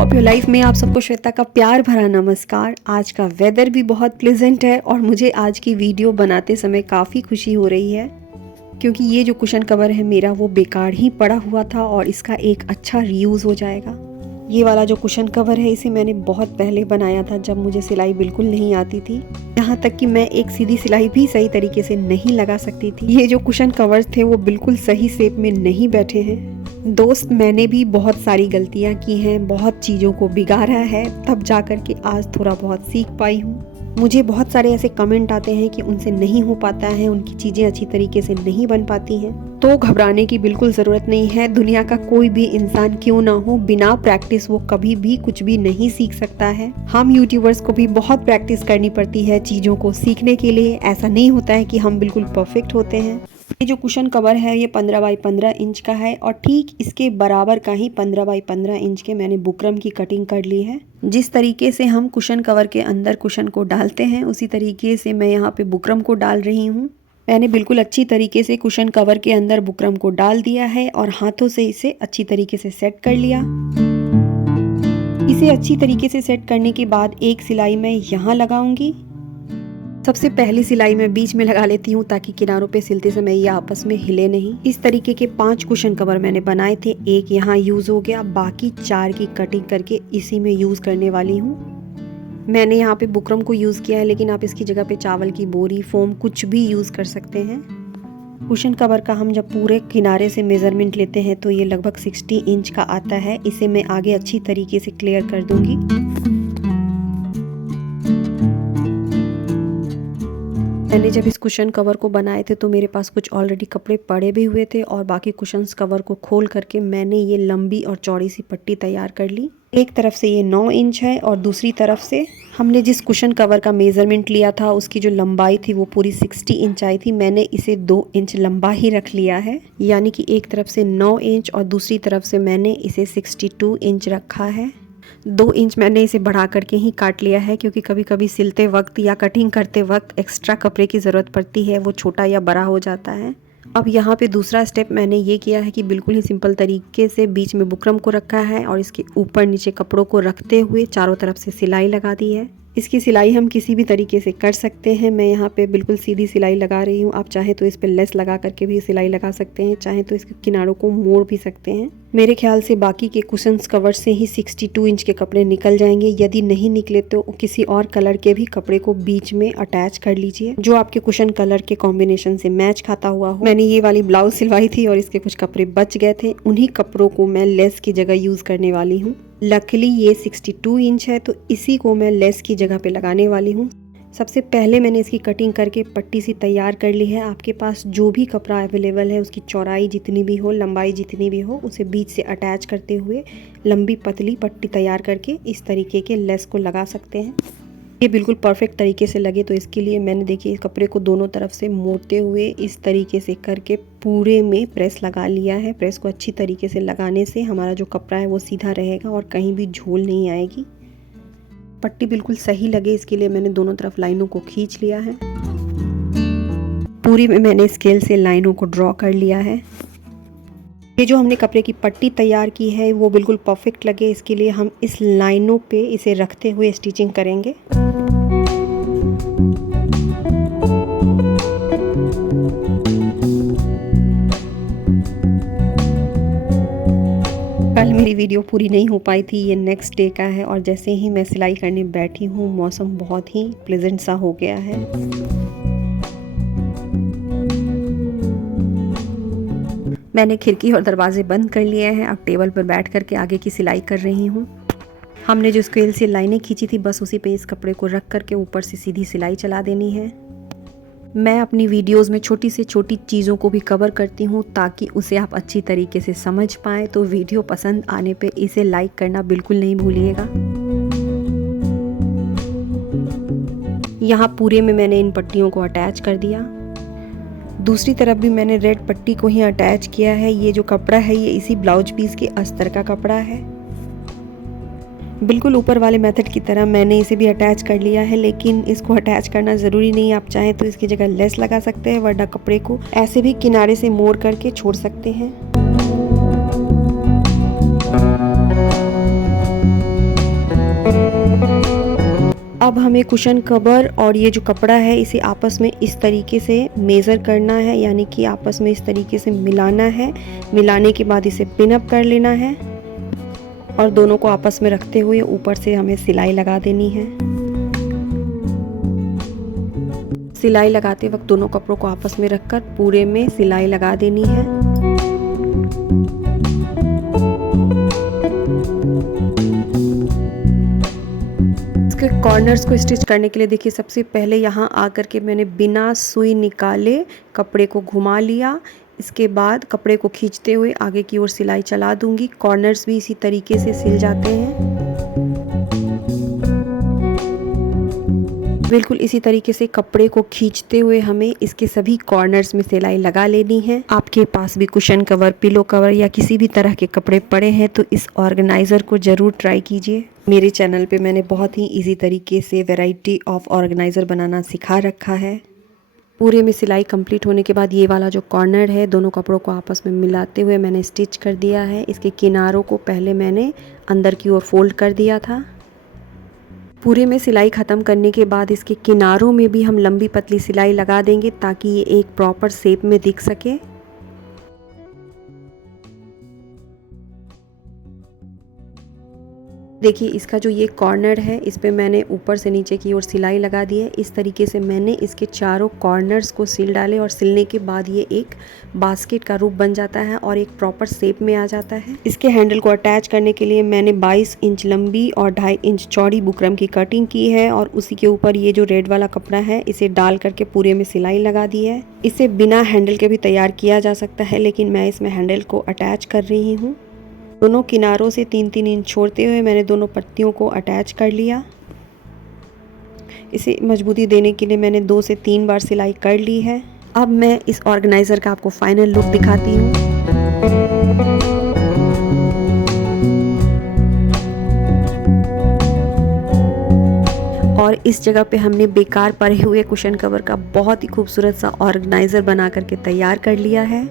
Of your life में आप सबको श्वेता का प्यार भरा नमस्कार। आज का वेदर भी बहुत प्लेजेंट है और मुझे आज की वीडियो बनाते समय काफ़ी खुशी हो रही है क्योंकि ये जो कुशन कवर है मेरा वो बेकार ही पड़ा हुआ था और इसका एक अच्छा रीयूज़ हो जाएगा। ये वाला जो कुशन कवर है इसे मैंने बहुत पहले बनाया था जब मुझे सिलाई बिल्कुल नहीं आती थी, यहाँ तक कि मैं एक सीधी सिलाई भी सही तरीके से नहीं लगा सकती थी। ये जो कुशन कवर्स थे वो बिल्कुल सही शेप में नहीं बैठे हैं। दोस्त, मैंने भी बहुत सारी गलतियाँ की हैं, बहुत चीज़ों को बिगाड़ा है, तब जाकर के आज थोड़ा बहुत सीख पाई हूँ। मुझे बहुत सारे ऐसे कमेंट आते हैं कि उनसे नहीं हो पाता है, उनकी चीज़ें अच्छी तरीके से नहीं बन पाती हैं, तो घबराने की बिल्कुल ज़रूरत नहीं है। दुनिया का कोई भी इंसान क्यों ना हो, बिना प्रैक्टिस वो कभी भी कुछ भी नहीं सीख सकता है। हम यूट्यूबर्स को भी बहुत प्रैक्टिस करनी पड़ती है चीज़ों को सीखने के लिए। ऐसा नहीं होता है कि हम बिल्कुल परफेक्ट होते हैं। ये जो कुशन कवर है ये 15 बाई 15 इंच का है और ठीक इसके बराबर का ही 15 बाई 15 इंच के मैंने बुकरम की कटिंग कर ली है। जिस तरीके से हम कुशन कवर के अंदर कुशन को डालते हैं उसी तरीके से मैं यहाँ पे बुकरम को डाल रही हूँ। मैंने बिल्कुल अच्छी तरीके से कुशन कवर के अंदर बुकरम को डाल दिया है और हाथों से इसे अच्छी तरीके से सेट कर लिया। इसे अच्छी तरीके से सेट करने के बाद एक सिलाई मैं यहाँ लगाऊंगी। सबसे पहली सिलाई मैं बीच में लगा लेती हूँ ताकि किनारों पे सिलते समय ये आपस में हिले नहीं। इस तरीके के 5 कुशन कवर मैंने बनाए थे, एक यहाँ यूज़ हो गया, बाकी 4 की कटिंग करके इसी में यूज़ करने वाली हूँ। मैंने यहाँ पे बुकरम को यूज़ किया है, लेकिन आप इसकी जगह पे चावल की बोरी, फोम कुछ भी यूज़ कर सकते हैं। कुशन कवर का हम जब पूरे किनारे से मेज़रमेंट लेते हैं तो ये लगभग 60 इंच का आता है। इसे मैं आगे अच्छी तरीके से क्लियर कर दूंगी। मैंने जब इस कुशन कवर को बनाए थे तो मेरे पास कुछ ऑलरेडी कपड़े पड़े भी हुए थे और बाकी कुशन्स कवर को खोल करके मैंने ये लंबी और चौड़ी सी पट्टी तैयार कर ली। एक तरफ से ये 9 इंच है और दूसरी तरफ से हमने जिस कुशन कवर का मेज़रमेंट लिया था उसकी जो लंबाई थी वो पूरी 60 इंच आई थी। मैंने इसे 2 इंच लंबा ही रख लिया है, यानी कि एक तरफ से 9 इंच और दूसरी तरफ से मैंने इसे 62 इंच रखा है। 2 इंच मैंने इसे बढ़ा करके ही काट लिया है क्योंकि कभी कभी सिलते वक्त या कटिंग करते वक्त एक्स्ट्रा कपड़े की ज़रूरत पड़ती है, वो छोटा या बड़ा हो जाता है। अब यहाँ पे दूसरा स्टेप मैंने ये किया है कि बिल्कुल ही सिंपल तरीके से बीच में बुकरम को रखा है और इसके ऊपर नीचे कपड़ों को रखते हुए चारों तरफ से सिलाई लगा दी है। इसकी सिलाई हम किसी भी तरीके से कर सकते हैं। मैं यहाँ पे बिल्कुल सीधी सिलाई लगा रही हूँ। आप चाहे तो इस पे लेस लगा करके भी सिलाई लगा सकते हैं, चाहे तो इसके किनारों को मोड़ भी सकते हैं। मेरे ख्याल से बाकी के कुशन्स कवर से ही 62 इंच के कपड़े निकल जाएंगे। यदि नहीं निकले तो किसी और कलर के भी कपड़े को बीच में अटैच कर लीजिए जो आपके कुशन कलर के कॉम्बिनेशन से मैच खाता हुआ हो। मैंने ये वाली ब्लाउज सिलवाई थी और इसके कुछ कपड़े बच गए थे, उन्हीं कपड़ों को मैं लेस की जगह यूज करने वाली हूँ। लकीली ये 62 इंच है तो इसी को मैं लेस की जगह पे लगाने वाली हूँ। सबसे पहले मैंने इसकी कटिंग करके पट्टी सी तैयार कर ली है। आपके पास जो भी कपड़ा अवेलेबल है उसकी चौड़ाई जितनी भी हो, लंबाई जितनी भी हो, उसे बीच से अटैच करते हुए लंबी पतली पट्टी तैयार करके इस तरीके के लेस को लगा सकते हैं। ये बिल्कुल परफेक्ट तरीके से लगे तो इसके लिए मैंने देखिए कपड़े को दोनों तरफ से मोड़ते हुए इस तरीके से करके पूरे में प्रेस लगा लिया है। प्रेस को अच्छी तरीके से लगाने से हमारा जो कपड़ा है वो सीधा रहेगा और कहीं भी झोल नहीं आएगी। पट्टी बिल्कुल सही लगे इसके लिए मैंने दोनों तरफ लाइनों को खींच लिया है। पूरी में मैंने स्केल से लाइनों को ड्रॉ कर लिया है। ये जो हमने कपड़े की पट्टी तैयार की है वो बिल्कुल परफेक्ट लगे इसके लिए हम इस लाइनों पे इसे रखते हुए स्टिचिंग करेंगे। कल मेरी वीडियो पूरी नहीं हो पाई थी, ये नेक्स्ट डे का है और जैसे ही मैं सिलाई करने बैठी हूँ मौसम बहुत ही प्लेजेंट सा हो गया है। मैंने खिड़की और दरवाजे बंद कर लिए हैं। अब टेबल पर बैठ करके आगे की सिलाई कर रही हूँ। हमने जो स्केल से लाइनें खींची थी बस उसी पे इस कपड़े को रख करके ऊपर से सीधी सिलाई चला देनी है। मैं अपनी वीडियोस में छोटी से छोटी चीज़ों को भी कवर करती हूँ ताकि उसे आप अच्छी तरीके से समझ पाएँ। तो वीडियो पसंद आने पे इसे लाइक करना बिल्कुल नहीं भूलिएगा। यहाँ पूरे में मैंने इन पट्टियों को अटैच कर दिया। दूसरी तरफ भी मैंने रेड पट्टी को ही अटैच किया है। ये जो कपड़ा है ये इसी ब्लाउज पीस के अस्तर का कपड़ा है। बिल्कुल ऊपर वाले मेथड की तरह मैंने इसे भी अटैच कर लिया है, लेकिन इसको अटैच करना ज़रूरी नहीं। आप चाहें तो इसकी जगह लेस लगा सकते हैं, वरना कपड़े को ऐसे भी किनारे से मोड़ करके छोड़ सकते हैं। अब हमें कुशन कवर और ये जो कपड़ा है इसे आपस में इस तरीके से मेज़र करना है, यानी कि आपस में इस तरीके से मिलाना है। मिलाने के बाद इसे पिन अप कर लेना है और दोनों को आपस में रखते हुए ऊपर से हमें सिलाई लगा देनी है। सिलाई लगाते वक्त दोनों कपड़ों को आपस में रखकर पूरे में सिलाई लगा देनी है। इसके कॉर्नर्स को स्टिच करने के लिए देखिए, सबसे पहले यहाँ आकर के मैंने बिना सुई निकाले कपड़े को घुमा लिया। इसके बाद कपड़े को खींचते हुए आगे की ओर सिलाई चला दूंगी। कॉर्नर्स भी इसी तरीके से सिल जाते हैं। बिल्कुल इसी तरीके से कपड़े को खींचते हुए हमें इसके सभी कॉर्नर्स में सिलाई लगा लेनी है। आपके पास भी कुशन कवर, पिलो कवर या किसी भी तरह के कपड़े पड़े हैं तो इस ऑर्गेनाइज़र को ज़रूर ट्राई कीजिए। मेरे चैनल पे मैंने बहुत ही इजी तरीके से वैरायटी ऑफ ऑर्गेनाइज़र बनाना सिखा रखा है। पूरे में सिलाई कंप्लीट होने के बाद ये वाला जो कॉर्नर है, दोनों कपड़ों को आपस में मिलाते हुए मैंने स्टिच कर दिया है। इसके किनारों को पहले मैंने अंदर की ओर फोल्ड कर दिया था। पूरे में सिलाई ख़त्म करने के बाद इसके किनारों में भी हम लंबी पतली सिलाई लगा देंगे ताकि ये एक प्रॉपर शेप में दिख सके। देखिए, इसका जो ये कॉर्नर है इस पे मैंने ऊपर से नीचे की ओर सिलाई लगा दी है। इस तरीके से मैंने इसके चारों कॉर्नर्स को सिल डाले और सिलने के बाद ये एक बास्केट का रूप बन जाता है और एक प्रॉपर शेप में आ जाता है। इसके हैंडल को अटैच करने के लिए मैंने 22 इंच लंबी और 2.5 इंच चौड़ी बुकरम की कटिंग की है और उसी के ऊपर ये जो रेड वाला कपड़ा है इसे डाल करके पूरे में सिलाई लगा दी है। इसे बिना हैंडल के भी तैयार किया जा सकता है, लेकिन मैं इसमें हैंडल को अटैच कर रही हूँ। दोनों किनारों से 3-3 इंच छोड़ते हुए मैंने दोनों पट्टियों को अटैच कर लिया। इसे मजबूती देने के लिए मैंने 2 से 3 बार सिलाई कर ली है। अब मैं इस ऑर्गेनाइज़र का आपको फाइनल लुक दिखाती हूँ। और इस जगह पे हमने बेकार पड़े हुए कुशन कवर का बहुत ही खूबसूरत सा ऑर्गेनाइज़र बना करके तैयार कर लिया है।